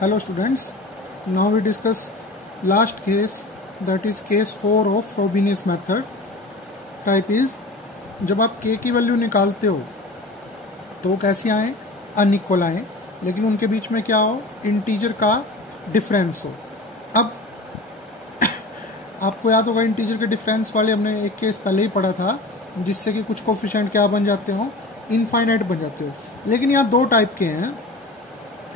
Hello students, now we discuss last case, that is case 4 of Frobenius method. Type is, जब आप k की value निकालते हो तो कैसे आए, अनइक्वल आए, लेकिन उनके बीच में क्या हो, इंटीजर का डिफरेंस हो। अब आपको याद होगा इंटीजर के डिफरेंस वाले हमने एक केस पहले ही पढ़ा था, जिससे कि कुछ कोफिशिएंट क्या बन जाते हो, इनफाइनाइट बन जाते हो। लेकिन यहाँ दो टाइप के हैं,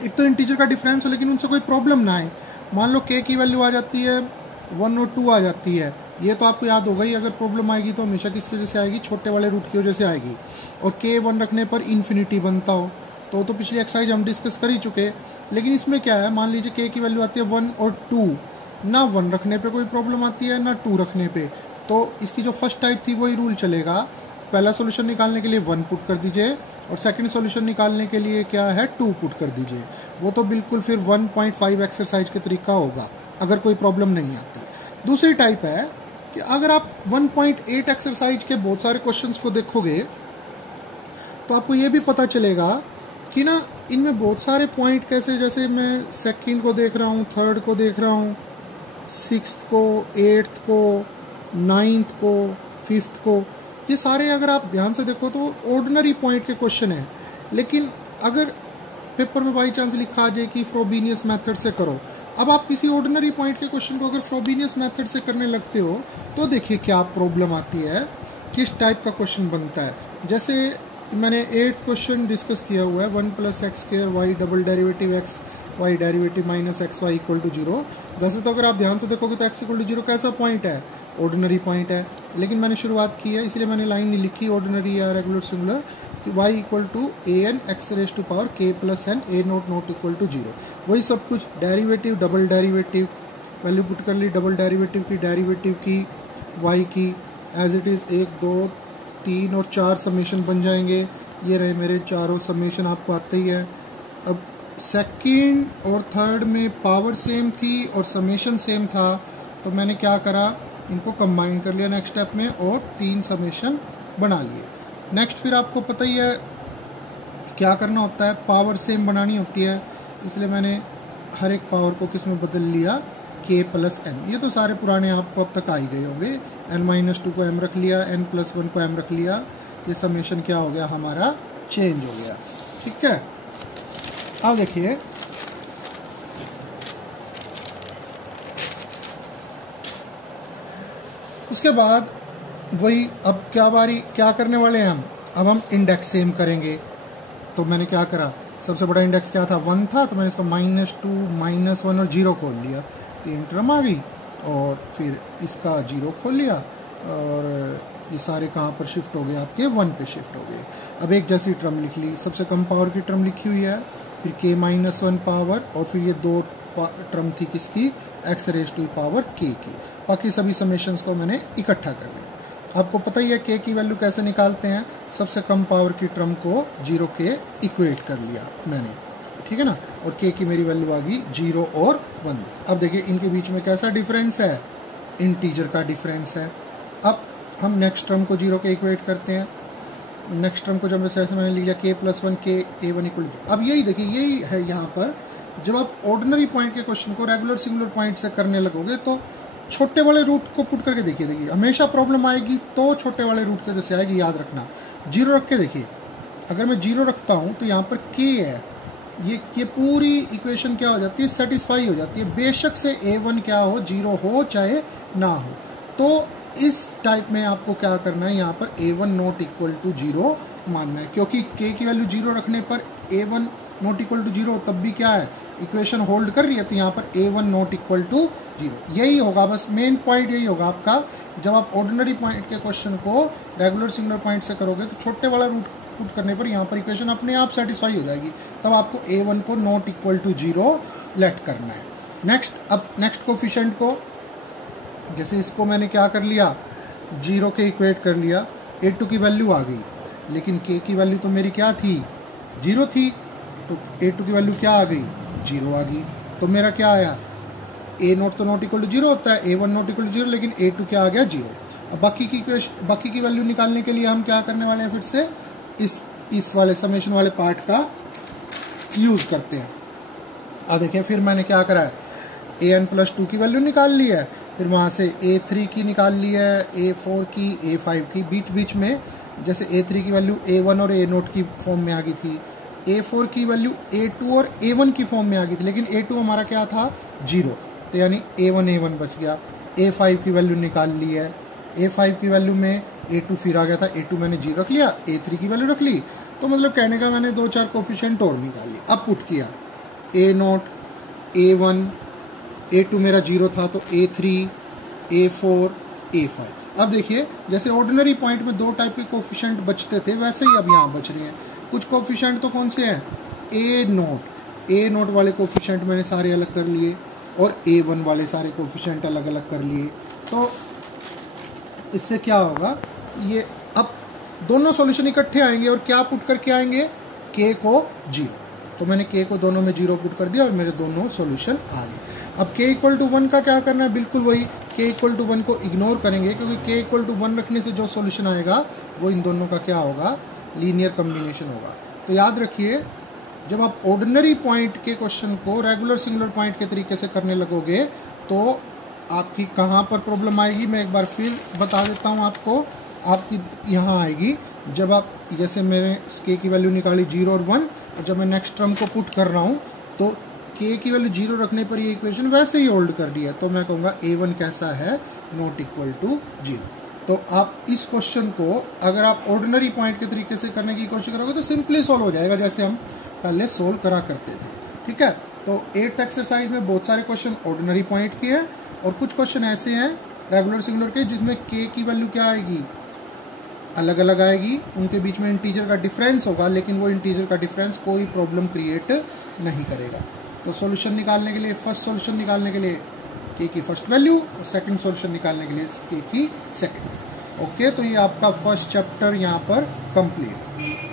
एक तो इंटीजर का डिफरेंस हो लेकिन उनसे कोई प्रॉब्लम ना आए। मान लो k की वैल्यू आ जाती है 1 और 2 आ जाती है, ये तो आपको याद होगा ही। अगर प्रॉब्लम आएगी तो हमेशा किसकी वजह से आएगी, छोटे वाले रूट की वजह से आएगी। और k 1 रखने पर इन्फिनिटी बनता हो तो पिछली एक्सरसाइज हम डिस्कस कर ही चुके। लेकिन इसमें क्या है, मान लीजिए k की वैल्यू आती है 1 और 2, ना 1 रखने पे कोई प्रॉब्लम आती है ना 2 रखने पे, तो इसकी जो फर्स्ट टाइप थी वही रूल चलेगा। पहला सॉल्यूशन निकालने के लिए 1 पुट कर दीजिए और सेकंड सॉल्यूशन निकालने के लिए क्या है, 2 पुट कर दीजिए। वो तो बिल्कुल फिर 1.5 एक्सरसाइज के तरीका होगा अगर कोई प्रॉब्लम नहीं आती। दूसरी टाइप है कि अगर आप 1.8 एक्सरसाइज के बहुत सारे क्वेश्चंस को देखोगे तो आपको ये भी पता चलेगा कि ना इनमें बहुत सारे पॉइंट कैसे, जैसे मैं सेकंड को देख रहा हूँ, थर्ड को देख रहा हूँ, 6th को, 8th को, 9th को, 5th को, ये सारे अगर आप ध्यान से देखो तो ऑर्डिनरी पॉइंट के क्वेश्चन है। लेकिन अगर पेपर में बाई चांस लिखा आ जाए कि फ्रोबेनियस मेथड से करो, अब आप किसी ऑर्डिनरी पॉइंट के क्वेश्चन को अगर फ्रोबेनियस मेथड से करने लगते हो तो देखिए क्या प्रॉब्लम आती है, किस टाइप का क्वेश्चन बनता है। जैसे मैंने 8th क्वेश्चन डिस्कस किया हुआ है, 1 + x² y double derivative x y derivative minus X Y equal to 0। वैसे तो अगर आप ध्यान से देखोगे तो x इक्वल टू 0 कैसा पॉइंट है, ऑर्डिनरी पॉइंट है। लेकिन मैंने शुरुआत की है इसलिए मैंने लाइन नहीं लिखी ऑर्डिनरी या regular singular, y equal to an x raise to power k plus n a not equal to 0। वही सब कुछ derivative, double derivative, value put कर ली डबल डेरिवेटिव की y की एज इट इज़ 1 2 3 और 4 समेशन बन जाएंगे। ये रहे मेरे चारों समेशन, आपको आते ही है। अब सेकंड और थर्ड में पावर सेम थी और समेशन सेम था, तो मैंने क्या करा, इनको कंबाइन कर लिया नेक्स्ट स्टेप में और 3 समेशन बना लिए। नेक्स्ट फिर आपको पता ही है क्या करना होता है, पावर सेम बनानी होती है, इसलिए मैंने हर एक पावर को किस में बदल लिया, k प्लस n। ये तो सारे पुराने आपको अब तक आ ही गए होंगे। n-2 को m रख लिया, n+1 को m रख लिया, ये समेशन क्या हो गया हमारा, चेंज हो गया। ठीक है, अब देखिए उसके बाद वही, अब क्या करने वाले हैं हम, अब हम इंडेक्स सेम करेंगे। तो मैंने क्या करा, सबसे बड़ा इंडेक्स क्या था, 1 था, तो मैंने इसका -2 -1 और 0 खोल लिया, 3 टर्म आ गई। और फिर इसका 0 खोल लिया और ये सारे कहाँ पर शिफ्ट हो गए, आपके 1 पे शिफ्ट हो गए। अब एक जैसी टर्म लिख ली, सबसे कम पावर की टर्म लिखी हुई है, फिर k-1 पावर, और फिर ये 2 टर्म थी किसकी, x raise to power k की। बाकी सभी समेशंस को मैंने इकट्ठा कर लिया। आपको पता ही है k की वैल्यू कैसे निकालते हैं, सबसे कम पावर की टर्म को 0 के इक्वेट कर लिया मैंने, ठीक है ना। और k की मेरी वैल्यू आ गई 0 और 1। अब देखिए इनके बीच में कैसा डिफरेंस है, इंटीजर का डिफरेंस है। अब हम नेक्स्ट टर्म को 0 के इक्वेट करते हैं। नेक्स्ट टर्म को जब ऐसे मैंने लिख लिया k+1 k a1 equal to. अब यही देखिए, यही है यहाँ पर, जब आप ऑर्डिनरी पॉइंट के क्वेश्चन को रेगुलर सिंगुलर पॉइंट से करने लगोगे तो छोटे वाले रूट को पुट करके देखिए हमेशा प्रॉब्लम आएगी तो छोटे वाले रूट की वजह से आएगी, याद रखना। 0 रख के देखिए, अगर मैं 0 रखता हूँ तो यहाँ पर k है, ये पूरी इक्वेशन क्या हो जाती है, सेटिस्फाई हो जाती है, बेशक से a1 क्या हो, 0 हो चाहे ना हो। तो इस टाइप में आपको क्या करना है, यहाँ पर a1 नॉट इक्वल टू 0 मानना है, क्योंकि k की वैल्यू 0 रखने पर a1 नॉट इक्वल टू 0 तब भी क्या है, इक्वेशन होल्ड कर रही है, तो यहाँ पर a1 नॉट इक्वल टू 0। यही होगा, बस मेन पॉइंट यही होगा आपका। जब आप ऑर्डिनरी पॉइंट के क्वेश्चन को रेगुलर सिंगुलर पॉइंट से करोगे तो छोटे वाला रूट पुट करने पर यहाँ पर इक्वेशन अपने आप सेटिस्फाई हो जाएगी, तब आपको a1 को नॉट इक्वल टू 0 लेट करना है। नेक्स्ट, अब नेक्स्ट कोफिशिएंट को, जैसे इसको मैंने क्या कर लिया, 0 के इक्वेट कर लिया, a2 की वैल्यू आ गई, लेकिन k की वैल्यू तो मेरी क्या थी, 0 थी, तो a2 की वैल्यू क्या आ गई, 0 आ गई। तो मेरा क्या आया, a0 तो नॉट इक्वल टू 0 होता है, a1 नॉट इक्वल टू 0, लेकिन a2 क्या आ गया, 0। अब बाकी की वैल्यू निकालने के लिए हम क्या करने वाले हैं, फिर से इस वाले समेशन वाले पार्ट का यूज करते हैं। अब देखिए फिर मैंने क्या करा है, an+2 की वैल्यू निकाल ली है, फिर वहाँ से a3 की निकाल ली है, a4 की, a5 की, बीच बीच में जैसे a3 की वैल्यू a1 और a0 की फॉर्म में आ गई थी, a4 की वैल्यू a2 और a1 की फॉर्म में आ गई थी, लेकिन a2 हमारा क्या था 0, तो यानी a1 बच गया। a5 की वैल्यू निकाल ली है, a5 की वैल्यू में a2 फिर आ गया था, a2 मैंने 0 रख लिया, a3 की वैल्यू रख ली, तो मतलब कहने का मैंने 2-4 कोफिशिएंट और निकाल लिए। अब पुट किया a0, a1, a2 मेरा 0 था तो a3, a4, a5। अब देखिए जैसे ऑर्डिनरी पॉइंट में 2 टाइप के कोफिशिएंट बचते थे वैसे ही अब यहाँ बच रहे हैं। कुछ कोफिशिएंट तो कौन से हैं, a0 वाले कोफिशिएंट मैंने सारे अलग कर लिए और a1 वाले सारे कोफिशिएंट अलग अलग कर लिए। तो इससे क्या होगा, ये अब दोनों सॉल्यूशन इकट्ठे आएंगे और क्या पुट करके आएंगे, k को 0, तो मैंने k को दोनों में 0 पुट कर दिया और मेरे दोनों सॉल्यूशन आ गए। अब k = 1 का क्या करना है, बिल्कुल वही k = 1 को इग्नोर करेंगे, क्योंकि k = 1 रखने से जो सॉल्यूशन आएगा वो इन दोनों का क्या होगा, लीनियर कॉम्बिनेशन होगा। तो याद रखिए जब आप ऑर्डिनरी पॉइंट के क्वेश्चन को रेगुलर सिंगुलर पॉइंट के तरीके से करने लगोगे तो आपकी कहाँ पर प्रॉब्लम आएगी, मैं एक बार फिर बता देता हूँ आपको। आपकी यहाँ आएगी जब आप जैसे मेरे k की वैल्यू निकाली 0 और 1, और जब मैं नेक्स्ट टर्म को पुट कर रहा हूँ तो k की वैल्यू 0 रखने पर ये इक्वेशन वैसे ही होल्ड कर दी है, तो मैं कहूँगा a1 कैसा है, ≠ 0। तो आप इस क्वेश्चन को अगर आप ऑर्डिनरी पॉइंट के तरीके से करने की कोशिश करोगे तो सिंपली सॉल्व हो जाएगा, जैसे हम पहले सोल्व करा करते थे। ठीक है, तो 8th एक्सरसाइज में बहुत सारे क्वेश्चन ऑर्डिनरी पॉइंट के हैं और कुछ क्वेश्चन ऐसे हैं रेगुलर सिंगुलर के जिसमें k की वैल्यू क्या आएगी, अलग अलग आएगी, उनके बीच में इंटीजर का डिफरेंस होगा, लेकिन वो इंटीजर का डिफरेंस कोई प्रॉब्लम क्रिएट नहीं करेगा। तो सॉल्यूशन निकालने के लिए, फर्स्ट सॉल्यूशन निकालने के लिए k की फर्स्ट वैल्यू और सेकंड सॉल्यूशन निकालने के लिए k की सेकंड। ओके, तो ये आपका फर्स्ट चैप्टर यहाँ पर कंप्लीट।